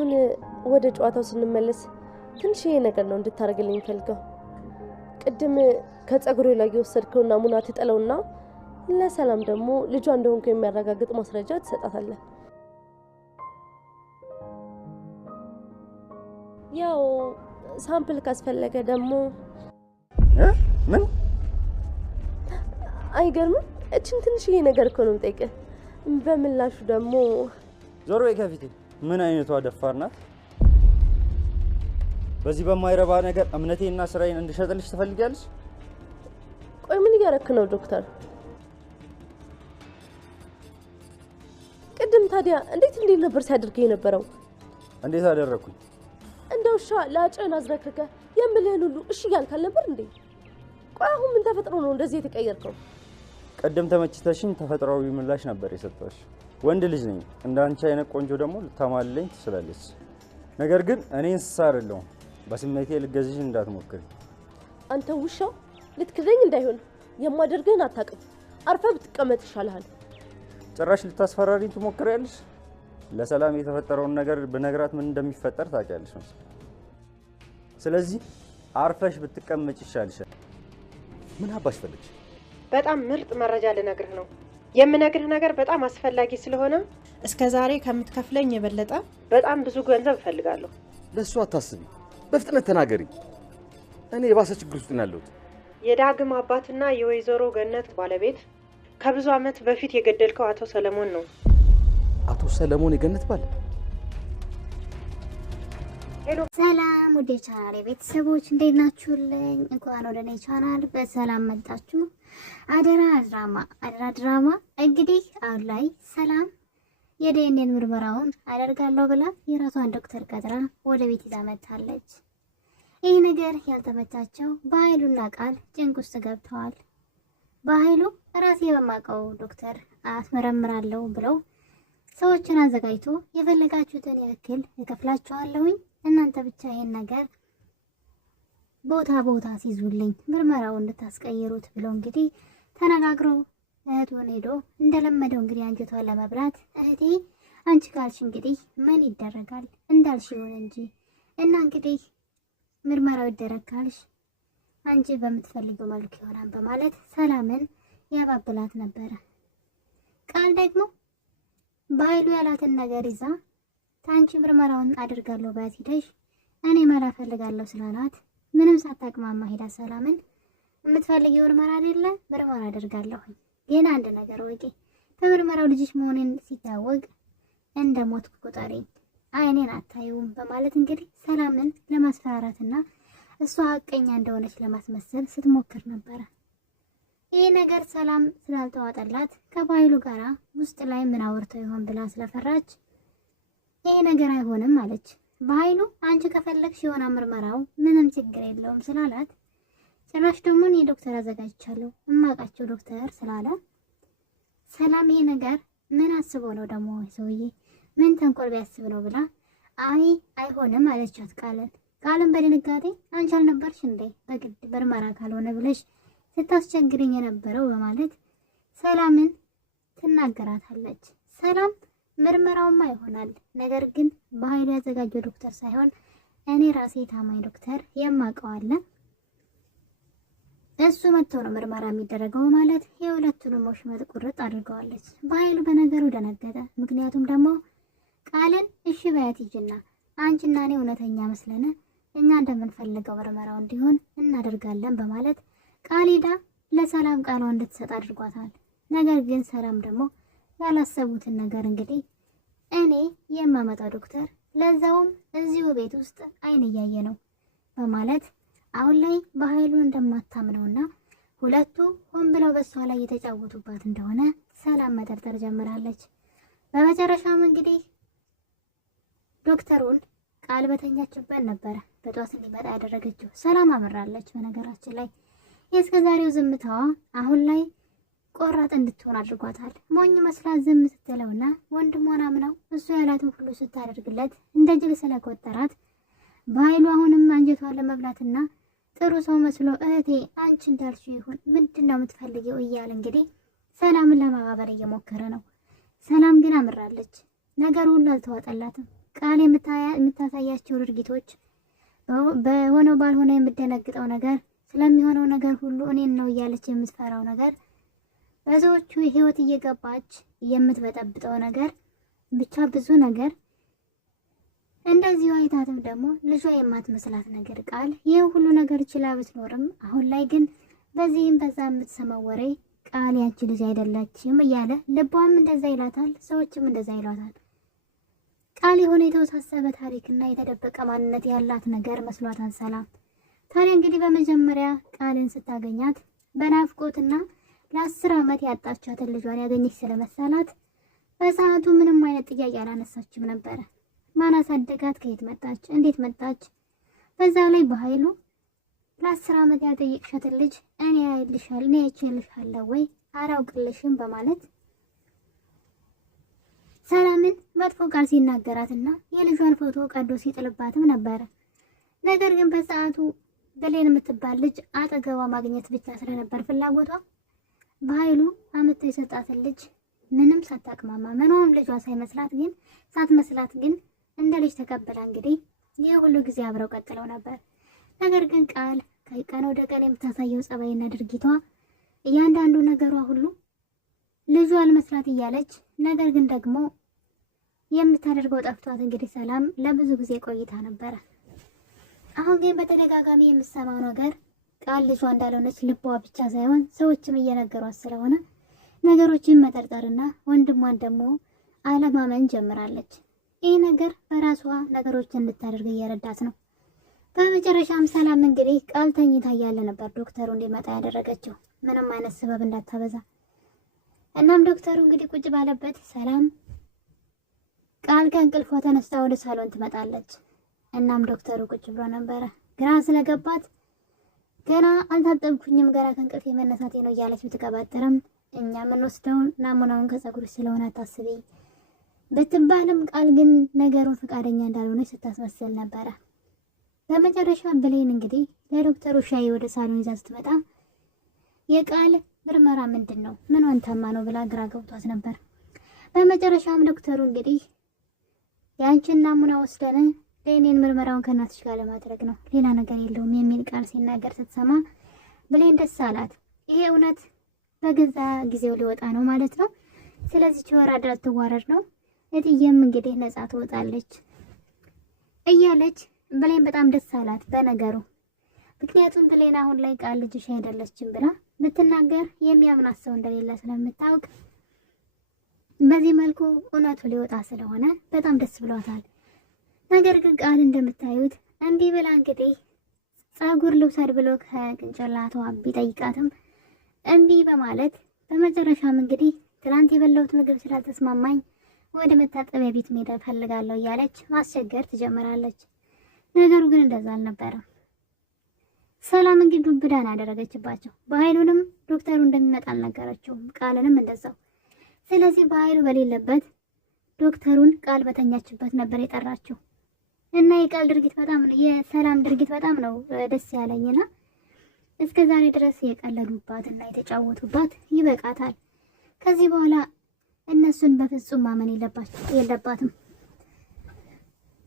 አሁን ወደ ጨዋታው ስንመለስ ትንሽ ይሄ ነገር ነው እንድታረግልኝ ፈልገው ቅድም ከጸጉሩ ላይ የወሰድከው ናሙና ትጠለውና ለሰላም ደግሞ ልጇ እንደሆንኩ የሚያረጋግጥ ማስረጃ ትሰጣታለህ ያው ሳምፕል ካስፈለገ ደግሞ ምን አይገርምም እቺን ትንሽ ይሄ ነገር እኮ ነው የምጠይቀህ በምላሹ ደግሞ ዞሮ ከፊቴ ምን አይነቷ ደፋር ናት በዚህ በማይረባ ነገር እምነቴና ስራዬን እንድሸጥልሽ ትፈልጊያለሽ ቆይ ምን እያረክ ነው ዶክተር ቅድም ታዲያ እንዴት ነበር ሲያደርገኝ የነበረው እንዴት አደረኩኝ እንደውሻ ላጭን አዝረክከ የምልህን ሁሉ እሺ ያልካል ነበር እንዴ ቆይ አሁን ምን ተፈጥሮ ነው እንደዚህ የተቀየርከው ቀደም ተመችተሽኝ ተፈጥሯዊ ምላሽ ነበር የሰጠሽ ወንድ ልጅ ነኝ እንዳንቺ አይነት ቆንጆ ደግሞ ልታማልለኝ ትችላለች ነገር ግን እኔ እንስሳ አይደለሁም በስሜቴ ልገዝሽ እንዳትሞክሪ አንተ ውሻ ልትክደኝ እንዳይሆን የማደርገን አታውቅም አርፈ ብትቀመጥ ይሻልሃል ጭራሽ ልታስፈራሪኝ ትሞክሪያለሽ ለሰላም የተፈጠረውን ነገር በነግራት ምን እንደሚፈጠር ታውቂያለሽ ስለዚህ አርፈሽ ብትቀመጭ ይሻልሻል ምን አባሽ ፈልግሽ በጣም ምርጥ መረጃ ልነግርህ ነው የምነግርህ ነገር በጣም አስፈላጊ ስለሆነ እስከዛሬ ከምትከፍለኝ የበለጠ በጣም ብዙ ገንዘብ እፈልጋለሁ ለሱ አታስቢ በፍጥነት ተናገሪ እኔ የባሰ ችግር ውስጥ ነው ያለሁት የዳግም አባትና የወይዘሮ ገነት ባለቤት ከብዙ አመት በፊት የገደልከው አቶ ሰለሞን ነው አቶ ሰለሞን የገነት ባለ ሄሎ ሰላም ወደ ቻናሌ ቤተሰቦች እንዴት ናችሁልኝ እንኳን ወደ እኔ ቻናል በሰላም መጣችሁ አደራ ድራማ እንግዲህ አሁን ላይ ሰላም የዲኤንኤ ምርመራውን አደርጋለሁ ብላ የራሷን ዶክተር ቀጥራ ወደ ቤት ይዛ መጣለች ይሄ ነገር ያልተመቻቸው በኃይሉና ቃል ጭንቅ ውስጥ ገብተዋል በኃይሉ ራሴ በማቀው ዶክተር አስመረምራለሁ ብለው ሰዎችን አዘጋጅቶ የፈለጋችሁትን ያክል እከፍላችኋለሁኝ እናንተ ብቻ ይሄን ነገር ቦታ ሲዙልኝ ምርመራውን እንድታስቀይሩት ብሎ እንግዲህ ተነጋግረው እህቱን ሄዶ እንደለመደው እንግዲህ አንጀቷን ለመብላት እህቴ አንቺ ካልሽ እንግዲህ ምን ይደረጋል እንዳልሽ ይሁን እንጂ እና እንግዲህ ምርመራው ይደረጋልሽ አንቺ በምትፈልገው መልኩ ይሆናል በማለት ሰላምን ያባብላት ነበር ቃል ደግሞ በኃይሉ ያላትን ነገር ይዛ ታንቺ ምርመራውን አድርጋለሁ ባትይደሽ እኔ መራ ፈልጋለሁ ስላላት ምንም ሳታቅማማ ሄዳ ሰላምን የምትፈልጊው ምርመራ አይደለ ምርመራ አድርጋለሁ ግን አንድ ነገር ወቂ በምርመራው ልጅሽ መሆኔን ሲታወቅ እንደሞትኩ ቁጠሪኝ አይኔን አታዩም በማለት እንግዲህ ሰላምን ለማስፈራራትና እሷ ሀቀኛ እንደሆነች ለማስመሰል ስትሞክር ነበር ይሄ ነገር ሰላም ስላልተዋጠላት ከባይሉ ጋራ ውስጥ ላይ ምን አወርተው ይሆን ብላ ስለፈራች ይሄ ነገር አይሆንም አለች ባይሉ አንቺ ከፈለግሽ የሆነ ምርመራው ምንም ችግር የለውም ስላላት ጭራሽ ደግሞ እኔ ዶክተር አዘጋጅቻለሁ እማቃቸው ዶክተር ስላለ ሰላም ይሄ ነገር ምን አስቦ ነው ደግሞ ሰውዬ ምን ተንኮል ቢያስብ ነው ብላ አይሆንም አለቻት ቃልን በድንጋጤ አንቺ አልነበርሽ እንዴ በግድ ምርመራ ካልሆነ ብለሽ ስታስቸግሪኝ የነበረው በማለት ሰላምን ትናገራታለች ሰላም ምርመራውማ ይሆናል ነገር ግን በኃይሉ ያዘጋጀው ዶክተር ሳይሆን እኔ ራሴ ታማኝ ዶክተር የማቀዋለ እሱ መጥቶ ነው ምርመራ የሚደረገው ማለት የሁለቱንም ወሽመጥ ቁርጥ አድርገዋለች በኃይሉ በነገሩ ደነገጠ ምክንያቱም ደግሞ ቃልን እሺ በያት ይጅና አንቺና እኔ እውነተኛ መስለነ እኛ እንደምንፈልገው ምርመራው እንዲሆን እናደርጋለን በማለት ቃሊዳ ለሰላም ቃሏ እንድትሰጥ አድርጓታል ነገር ግን ሰላም ደግሞ ያላሰቡትን ነገር እንግዲህ እኔ የማመጣው ዶክተር ለዛውም እዚሁ ቤት ውስጥ አይን እያየ ነው በማለት አሁን ላይ በኃይሉ እንደማታምነውና ሁለቱ ሆን ብለው በሷ ላይ የተጫወቱባት እንደሆነ ሰላም መጠርጠር ጀምራለች በመጨረሻም እንግዲህ ዶክተሩን ቃል በተኛችበት ነበር በጧት እንዲመጣ ያደረገችው ሰላም አመራለች በነገራችን ላይ የእስከዛሬው ዝምታዋ አሁን ላይ ቆራጥ እንድትሆን አድርጓታል ሞኝ መስላት ዝም ስትለውና ወንድሟን አምናው እሱ ያላትን ሁሉ ስታደርግለት እንደ ጅል ስለቆጠራት በኃይሉ አሁንም አንጀቷን ለመብላትና ጥሩ ሰው መስሎ እህቴ አንቺ እንዳልሽው ይሁን ምንድነው የምትፈልጊው እያለ እንግዲህ ሰላምን ለማባበር እየሞከረ ነው ሰላም ግን አምራለች ነገሩ ሁሉ አልተዋጠላትም ቃል የምታሳያቸው ድርጊቶች፣ በሆነው ባልሆነ የምደነግጠው ነገር፣ ስለሚሆነው ነገር ሁሉ እኔን ነው እያለች የምትፈራው ነገር፣ በሰዎቹ ህይወት እየገባች የምትበጠብጠው ነገር፣ ብቻ ብዙ ነገር። እንደዚሁ አይታትም ደግሞ ልጇ የማትመስላት ነገር ቃል ይህ ሁሉ ነገር ችላ ብትኖርም አሁን ላይ ግን በዚህም በዛ የምትሰማው ወሬ ቃል ያቺ ልጅ አይደለችም እያለ ልቧም እንደዛ ይላታል፣ ሰዎችም እንደዛ ይሏታል። ቃል የሆነ የተወሳሰበ ታሪክና የተደበቀ ማንነት ያላት ነገር መስሏታል ሰላም። ታዲያ እንግዲህ በመጀመሪያ ቃልን ስታገኛት በናፍቆትና ለ10 ዓመት ያጣቻትን ልጇን ያገኘች ስለመሰላት በሰዓቱ ምንም አይነት ጥያቄ አላነሳችም ነበረ። ማን አሳደጋት? ከየት መጣች? እንዴት መጣች? በዛ ላይ በኃይሉ ለ10 ዓመት ያልጠየቅሻትን ልጅ እኔ አይቼልሻለሁ ወይ አላውቅልሽም በማለት ሰላምን መጥፎ ቃል ሲናገራትና የልጇን ፎቶ ቀዶ ሲጥልባትም ነበረ። ነገር ግን በሰዓቱ ብሌን የምትባል ልጅ አጠገቧ ማግኘት ብቻ ስለነበር ፍላጎቷ በኃይሉ አመት የሰጣትን ልጅ ምንም ሳታቅማማ ምንም ልጇ ሳትመስላት ግን እንደ ልጅ ተቀበላ እንግዲህ ይህ ሁሉ ጊዜ አብረው ቀጥለው ነበር። ነገር ግን ቃል ከቀን ወደ ቀን የምታሳየው ጸባይና ድርጊቷ እያንዳንዱ ነገሯ ሁሉ ልጇ አልመስላት እያለች ነገር ግን ደግሞ የምታደርገው ጠፍቷት እንግዲህ ሰላም ለብዙ ጊዜ ቆይታ ነበረ። አሁን ግን በተደጋጋሚ የምሰማው ነገር ቃል ልጇ እንዳልሆነች ልቧ ብቻ ሳይሆን ሰዎችም እየነገሯት ስለሆነ ነገሮችን መጠርጠርና ወንድሟን ደግሞ አለማመን ጀምራለች። ይህ ነገር በራሷ ነገሮችን እንድታደርግ እየረዳት ነው። በመጨረሻም ሰላም እንግዲህ ቃል ተኝታ እያለ ነበር ዶክተሩ እንዲመጣ ያደረገችው ምንም አይነት ሰበብ እንዳታበዛ። እናም ዶክተሩ እንግዲህ ቁጭ ባለበት ሰላም ቃል ከእንቅልፏ ተነስታ ወደ ሳሎን ትመጣለች። እናም ዶክተሩ ቁጭ ብሎ ነበረ። ግራ ስለገባት ገና አልታጠብኩኝም ገና ከእንቅልፍ የመነሳቴ ነው እያለች ብትቀባጥርም እኛ የምንወስደውን ናሙናውን ከጸጉርሽ ስለሆነ አታስቢ ብትባልም ቃል ግን ነገሩን ፈቃደኛ እንዳልሆነች ስታስመስል ነበረ። በመጨረሻ ብሌን እንግዲህ ለዶክተሩ ሻይ ወደ ሳሎን ይዛ ስትመጣ የቃል ምርመራ ምንድን ነው ምኗን ታማ ነው ብላ ግራ ገብቷት ነበር። በመጨረሻም ዶክተሩ እንግዲህ ያንቺን ናሙና ወስደን ለኔን ምርመራውን ከእናትሽ ጋር ለማድረግ ነው ሌላ ነገር የለውም የሚል ቃል ሲናገር ስትሰማ ብሌን ደስ አላት። ይሄ እውነት በገዛ ጊዜው ሊወጣ ነው ማለት ነው። ስለዚህ ወራዳ ትዋረድ ነው እትዬም እንግዲህ ነጻ ትወጣለች እያለች ብሌን በጣም ደስ አላት በነገሩ። ምክንያቱም ብሌን አሁን ላይ ቃል ልጅሽ አይደለችም ብላ ብትናገር የሚያምናት ሰው እንደሌለ ስለምታውቅ በዚህ መልኩ እውነቱ ሊወጣ ስለሆነ በጣም ደስ ብሏታል። ነገር ግን ቃል እንደምታዩት እምቢ ብላ እንግዲህ ጸጉር ልውሰድ ብሎ ከቅንጭላቷ ቢጠይቃትም እምቢ በማለት በመጨረሻም እንግዲህ ትናንት የበላሁት ምግብ ስላልተስማማኝ ወደ መታጠቢያ ቤት መሄድ እፈልጋለሁ እያለች ማስቸገር ትጀምራለች። ነገሩ ግን እንደዛ አልነበረም። ሰላም እንግዲህ ዱብዳን ያደረገችባቸው በኃይሉንም ዶክተሩ እንደሚመጣ አልነገረችውም፣ ቃልንም እንደዛው። ስለዚህ በኃይሉ በሌለበት ዶክተሩን ቃል በተኛችበት ነበር የጠራችው እና የቃል ድርጊት በጣም የሰላም ድርጊት በጣም ነው ደስ ያለኝና እስከ ዛሬ ድረስ የቀለዱባትና የተጫወቱባት ይበቃታል። ከዚህ በኋላ እነሱን በፍጹም ማመን የለባትም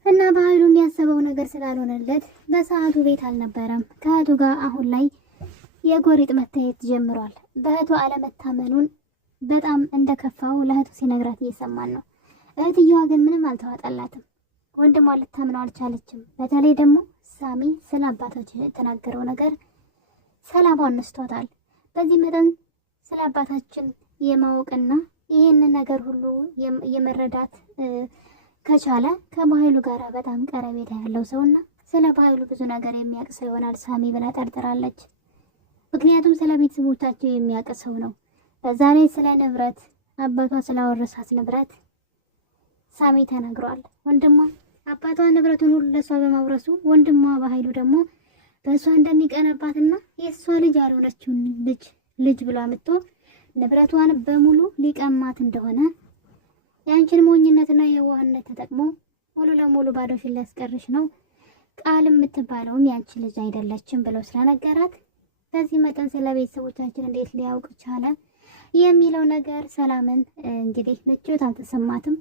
እና በኃይሉ የሚያስበው ነገር ስላልሆነለት በሰዓቱ ቤት አልነበረም ከእህቱ ጋር። አሁን ላይ የጎሪጥ መታየት ጀምሯል። በእህቱ አለመታመኑን በጣም እንደከፋው ለእህቱ ሲነግራት እየሰማን ነው። እህትየዋ ግን ምንም አልተዋጠላትም። ወንድሟ ልታምነው አልቻለችም። በተለይ ደግሞ ሳሚ ስለ አባታችን የተናገረው ነገር ሰላሟን ነስቷታል። በዚህ መጠን ስለ አባታችን የማወቅና ይህንን ነገር ሁሉ የመረዳት ከቻለ ከበኃይሉ ጋር በጣም ቀረቤታ ያለው ሰውና ስለ በኃይሉ ብዙ ነገር የሚያውቅ ሰው ይሆናል ሳሚ ብላ ጠርጥራለች። ምክንያቱም ስለ ቤተሰቦቻቸው የሚያውቅ ሰው ነው። በዛ ላይ ስለ ንብረት አባቷ ስላወረሳት ንብረት ሳሚ ተናግሯል። ወንድሟ አባቷ ንብረቱን ሁሉ ለሷ በማውረሱ ወንድሟ በኃይሉ ደግሞ በእሷ እንደሚቀነባትና የእሷ ልጅ ያልሆነችውን ልጅ ብሎ አምጥቶ ንብረቷን በሙሉ ሊቀማት እንደሆነ ያንቺን ሞኝነትና የዋህነት ተጠቅሞ ሙሉ ለሙሉ ባዶሽን ሊያስቀርሽ ነው፣ ቃል የምትባለውም ያንቺ ልጅ አይደለችም ብሎ ስለነገራት በዚህ መጠን ስለ ቤተሰቦቻችን እንዴት ሊያውቅ ቻለ የሚለው ነገር ሰላምን እንግዲህ ምቾት አልተሰማትም።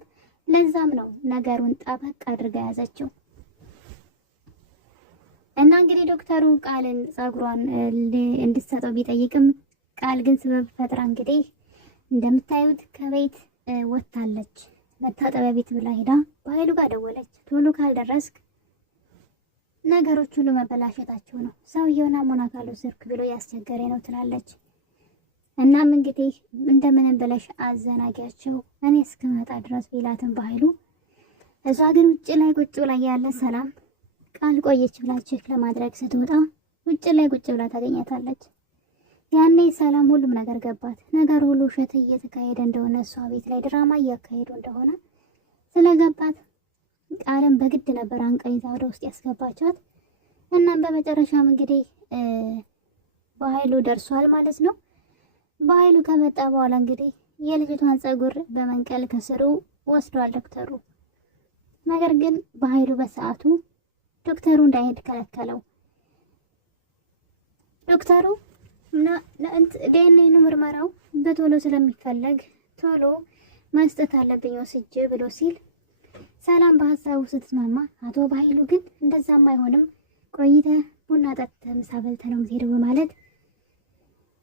ለዛም ነው ነገሩን ጠበቅ አድርጋ ያዘችው። እና እንግዲህ ዶክተሩ ቃልን ጸጉሯን እንድትሰጠው ቢጠይቅም ቃል ግን ስበብ ፈጥራ እንግዲህ እንደምታዩት ከቤት ወጥታለች። መታጠቢያ ቤት ብላ ሄዳ በኃይሉ ጋር ደወለች። ቶሎ ካልደረስክ ነገሮች ሁሉ መበላሸታቸው ነው፣ ሰውየውና ናሙና ካልወሰድክ ብሎ ያስቸገረ ነው ትላለች። እናም እንግዲህ እንደምንም ብለሽ አዘናጊያቸው እኔ እስክመጣ ድረስ ቢላትን በኃይሉ እሷ ግን ውጭ ላይ ቁጭ ብላ ያለ ሰላም ቃል ቆየች ብላ ቼክ ለማድረግ ስትወጣ ውጭ ላይ ቁጭ ብላ ታገኛታለች። ያኔ ሰላም ሁሉም ነገር ገባት። ነገር ሁሉ ውሸት እየተካሄደ እንደሆነ እሷ ቤት ላይ ድራማ እያካሄዱ እንደሆነ ስለገባት ቃልን በግድ ነበር አንቀይዛ ወደ ውስጥ ያስገባቻት። እናም በመጨረሻም እንግዲህ በኃይሉ ደርሷል ማለት ነው። በኃይሉ ከመጣ በኋላ እንግዲህ የልጅቷን ጸጉር በመንቀል ከስሩ ወስዷል ዶክተሩ። ነገር ግን በኃይሉ በሰዓቱ ዶክተሩ እንዳይሄድ ከለከለው። ዶክተሩ ዲኤንኤ ምርመራው በቶሎ ስለሚፈለግ ቶሎ መስጠት አለብኝ ወስጄ ብሎ ሲል ሰላም በሀሳቡ ስትስማማ፣ አቶ በኃይሉ ግን እንደዛም አይሆንም ቆይተ ቡና ጠጥተህ ምሳ በልተህ ነው የምትሄደው በማለት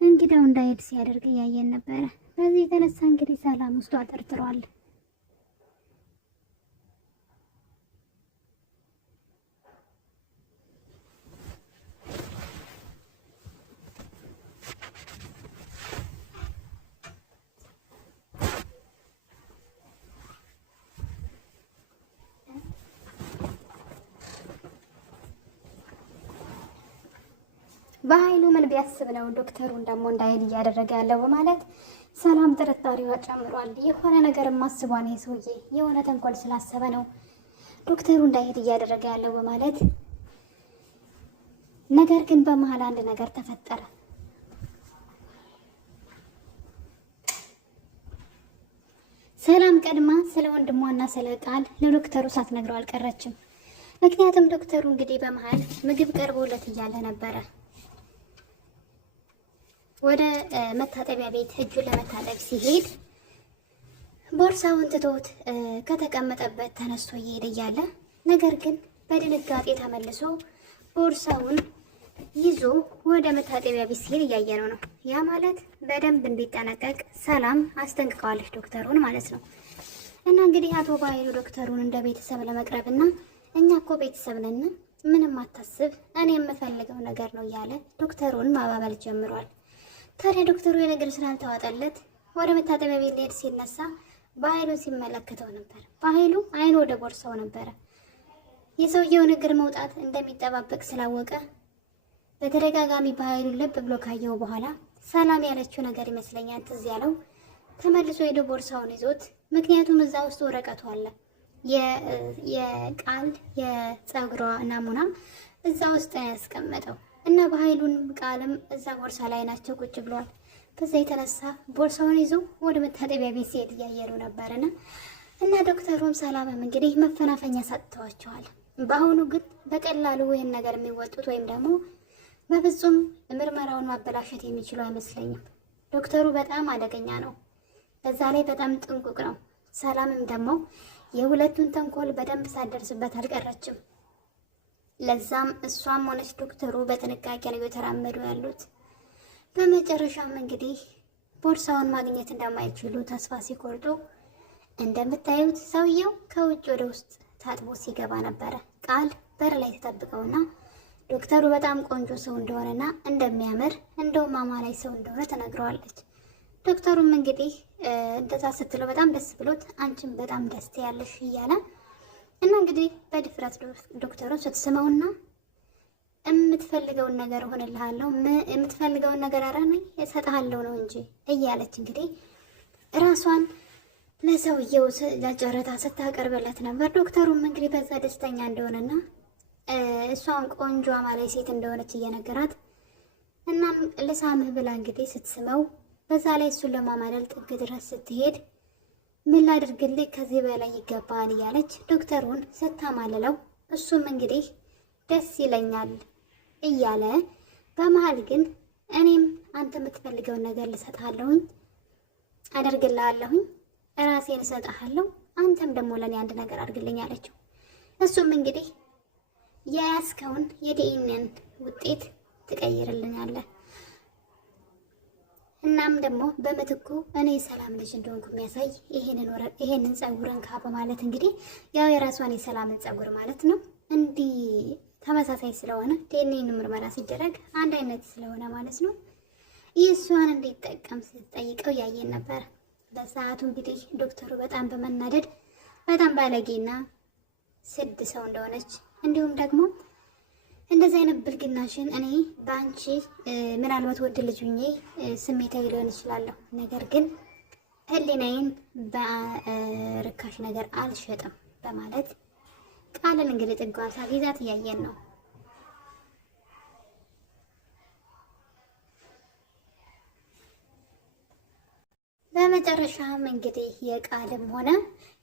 እንግዳው እንዳይሄድ ሲያደርግ እያየን ነበረ። በዚህ የተነሳ እንግዲህ ሰላም ውስጡ አጠርጥሯል። በኃይሉ ምን ቢያስብ ነው ዶክተሩን ደግሞ እንዳይሄድ እያደረገ ያለው በማለት ሰላም ጥርጣሬዋ ጨምሯል። የሆነ ነገር ማስቧን ይሄ ሰውዬ የሆነ ተንኮል ስላሰበ ነው ዶክተሩ እንዳይሄድ እያደረገ ያለው በማለት ነገር ግን በመሀል አንድ ነገር ተፈጠረ። ሰላም ቀድማ ስለ ወንድሟና ስለ ቃል ለዶክተሩ ሳትነግረው አልቀረችም። ምክንያቱም ዶክተሩ እንግዲህ በመሀል ምግብ ቀርቦለት እያለ ነበረ ወደ መታጠቢያ ቤት እጁን ለመታጠብ ሲሄድ ቦርሳውን ትቶት ከተቀመጠበት ተነስቶ እየሄደ እያለ ነገር ግን በድንጋጤ ተመልሶ ቦርሳውን ይዞ ወደ መታጠቢያ ቤት ሲሄድ እያየነው ነው። ያ ማለት በደንብ እንዲጠነቀቅ ሰላም አስጠንቅቀዋለች ዶክተሩን ማለት ነው። እና እንግዲህ አቶ በኃይሉ ዶክተሩን እንደ ቤተሰብ ለመቅረብና እኛ እኮ ቤተሰብ ነን፣ ምንም አታስብ፣ እኔ የምፈልገው ነገር ነው እያለ ዶክተሩን ማባበል ጀምሯል። ታዲያ ዶክተሩ የነገር ስላልተዋጠለት ወደ መታጠቢያ ቤት ሊሄድ ሲነሳ በኃይሉን ሲመለከተው ነበር። በኃይሉ አይኑ ወደ ቦርሳው ነበረ። የሰውየውን እግር መውጣት እንደሚጠባበቅ ስላወቀ በተደጋጋሚ በኃይሉ ልብ ብሎ ካየው በኋላ ሰላም ያለችው ነገር ይመስለኛል ትዝ ያለው። ተመልሶ ሄዶ ቦርሳውን ይዞት፣ ምክንያቱም እዛ ውስጥ ወረቀቱ አለ፣ የቃል የጸጉሯ ናሙና እዛ ውስጥ ነው ያስቀመጠው እና በኃይሉን ቃልም እዛ ቦርሳ ላይ ናቸው ቁጭ ብሏል። ከዛ የተነሳ ቦርሳውን ይዞ ወደ መታጠቢያ ቤት ሲሄድ እያየሉ ነበርና እና ዶክተሩም ሰላምም እንግዲህ መፈናፈኛ ሰጥተዋቸዋል። በአሁኑ ግን በቀላሉ ይህን ነገር የሚወጡት ወይም ደግሞ በፍጹም ምርመራውን ማበላሸት የሚችሉ አይመስለኝም። ዶክተሩ በጣም አደገኛ ነው፣ በዛ ላይ በጣም ጥንቁቅ ነው። ሰላምም ደግሞ የሁለቱን ተንኮል በደንብ ሳደርስበት አልቀረችም። ለዛም እሷም ሆነች ዶክተሩ በጥንቃቄ ነው የተራመዱ ያሉት። በመጨረሻም እንግዲህ ቦርሳውን ማግኘት እንደማይችሉ ተስፋ ሲቆርጡ እንደምታዩት ሰውየው ከውጭ ወደ ውስጥ ታጥቦ ሲገባ ነበረ። ቃል በር ላይ ተጠብቀውና ዶክተሩ በጣም ቆንጆ ሰው እንደሆነና እንደሚያምር እንደውም አማላይ ሰው እንደሆነ ተነግረዋለች። ዶክተሩም እንግዲህ እንደዛ ስትለው በጣም ደስ ብሎት አንቺም በጣም ደስ ያለሽ እያለ እና እንግዲህ በድፍረት ዶክተሩን ስትስመውና የምትፈልገውን ነገር እሆንልሃለሁ፣ የምትፈልገውን ነገር አራነኝ እሰጥሃለሁ ነው እንጂ እያለች እንግዲህ ራሷን ለሰውየው ለጨረታ ስታቀርብለት ነበር። ዶክተሩም እንግዲህ በዛ ደስተኛ እንደሆነና እሷን ቆንጆ አማላይ ሴት እንደሆነች እየነገራት እናም ልሳምህ ብላ እንግዲህ ስትስመው በዛ ላይ እሱን ለማማለል ጥግ ድረስ ስትሄድ ምን ላድርግልህ ከዚህ በላይ ይገባል እያለች ዶክተሩን ስታማልለው እሱም እንግዲህ ደስ ይለኛል እያለ በመሀል ግን እኔም አንተ የምትፈልገውን ነገር ልሰጥሃለሁኝ፣ አደርግልሃለሁኝ፣ ራሴን እሰጥሃለሁ፣ አንተም ደግሞ ለኔ አንድ ነገር አድርግልኝ አለችው። እሱም እንግዲህ የያዝከውን የዲኤንኤን ውጤት ትቀይርልኛለህ፣ እናም ደግሞ በምትኩ እኔ ሰላም ልጅ እንደሆንኩ የሚያሳይ ይሄንን ጸጉርን ካ በማለት እንግዲህ ያው የራሷን የሰላምን ጸጉር ማለት ነው እንዲህ ተመሳሳይ ስለሆነ ዲኤንኤን ምርመራ ሲደረግ አንድ አይነት ስለሆነ ማለት ነው እሷን እንዲጠቀም ስትጠይቀው ያየን ነበር። በሰዓቱ እንግዲህ ዶክተሩ በጣም በመናደድ በጣም ባለጌና ስድ ሰው እንደሆነች እንዲሁም ደግሞ እንደዚህ አይነት ብልግናሽን እኔ በአንቺ ምናልባት ወድ ልጅ ሁኜ ስሜታዊ ሊሆን ይችላለሁ፣ ነገር ግን ሕሊናዬን በርካሽ ነገር አልሸጥም በማለት ቃልን እንግዲህ ጥጓን ሳትይዛት እያየን ነው። በመጨረሻም እንግዲህ የቃልም ሆነ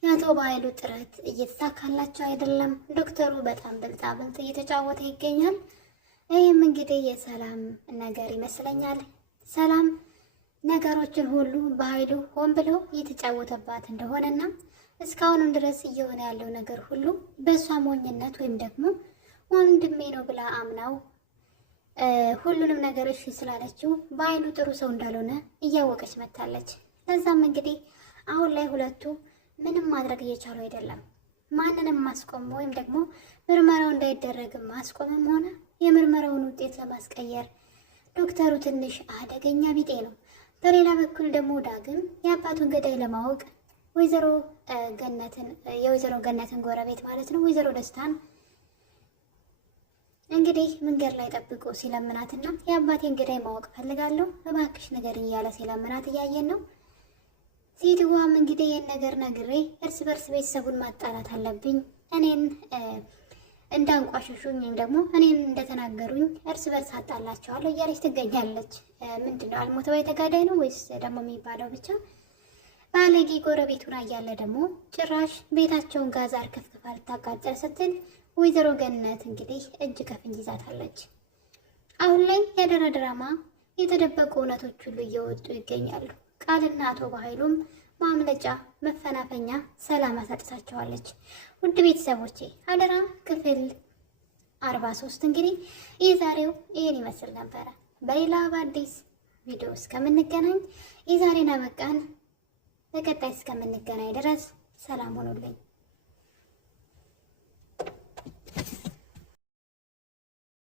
የአቶ በኃይሉ ጥረት እየተሳካላቸው አይደለም። ዶክተሩ በጣም ብልጣ ብልጥ እየተጫወተ ይገኛል። ይህም እንግዲህ የሰላም ነገር ይመስለኛል። ሰላም ነገሮችን ሁሉ በኃይሉ ሆን ብሎ እየተጫወተባት እንደሆነና እስካሁንም ድረስ እየሆነ ያለው ነገር ሁሉ በእሷ ሞኝነት ወይም ደግሞ ወንድሜ ነው ብላ አምናው ሁሉንም ነገር እሺ ስላለችው በኃይሉ ጥሩ ሰው እንዳልሆነ እያወቀች መታለች። ለዛም እንግዲህ አሁን ላይ ሁለቱ ምንም ማድረግ እየቻሉ አይደለም። ማንንም ማስቆም ወይም ደግሞ ምርመራው እንዳይደረግ ማስቆምም ሆነ የምርመራውን ውጤት ለማስቀየር ዶክተሩ ትንሽ አደገኛ ቢጤ ነው። በሌላ በኩል ደግሞ ዳግም የአባቱን ገዳይ ለማወቅ የወይዘሮ ገነትን ጎረቤት ማለት ነው ወይዘሮ ደስታን እንግዲህ መንገድ ላይ ጠብቆ ሲለምናትና የአባቴን ገዳይ ማወቅ ፈልጋለሁ እባክሽ ነገር እያለ ሲለምናት እያየን ነው። ሴትዋም እንግዲህ ይህን ነገር ነግሬ እርስ በርስ ቤተሰቡን ማጣላት አለብኝ፣ እኔን እንዳንቋሸሹኝ ወይም ደግሞ እኔን እንደተናገሩኝ እርስ በርስ አጣላቸዋለሁ እያለች ትገኛለች። ምንድነው አልሞተ ባይ ተጋዳይ ነው ወይስ ደግሞ የሚባለው ብቻ ባለጌ ጎረቤቱን እያለ ደግሞ ጭራሽ ቤታቸውን ጋዝ አርከፍክፋ ልታቃጥል ስትል ወይዘሮ ገነት እንግዲህ እጅ ከፍንጅ ይዛታለች። አሁን ላይ ያደረ ድራማ የተደበቁ እውነቶች ሁሉ እየወጡ ይገኛሉ። ቃልና አቶ በኃይሉም ማምለጫ መፈናፈኛ ሰላም አሳጥታቸዋለች። ውድ ቤተሰቦቼ አደራ ክፍል 43 እንግዲህ የዛሬው ይሄን ይመስል ነበረ። በሌላ በአዲስ ቪዲዮ እስከምንገናኝ የዛሬን አበቃን። በቀጣይ እስከምንገናኝ ድረስ ሰላም ሆኑልኝ።